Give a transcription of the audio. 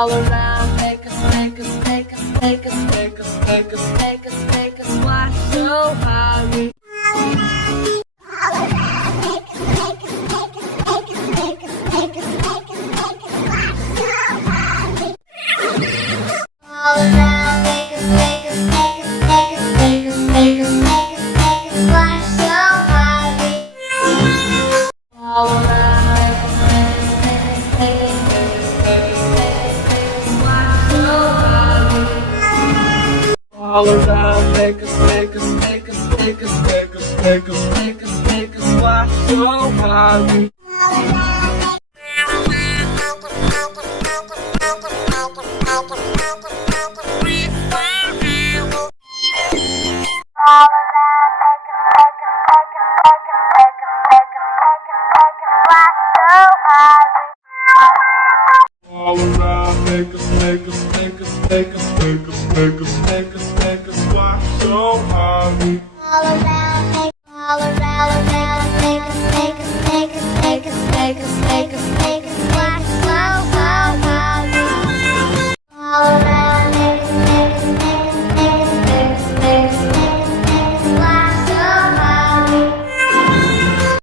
All around, make us, make us, make us, make us, make us, make us, make us, make us splash so high. All around, make us, make us, make us, make us, make us, make us, make us, make us splash so high. All around, make us, make us, make us, make us, make us, make us, make us, make us splash so high. All around, make us, make us, make us, make us, make us, make us, make us, make us splash so high. All around, make us, make us, make us, make us, make us, make us, make us, make us splash so high. All around, make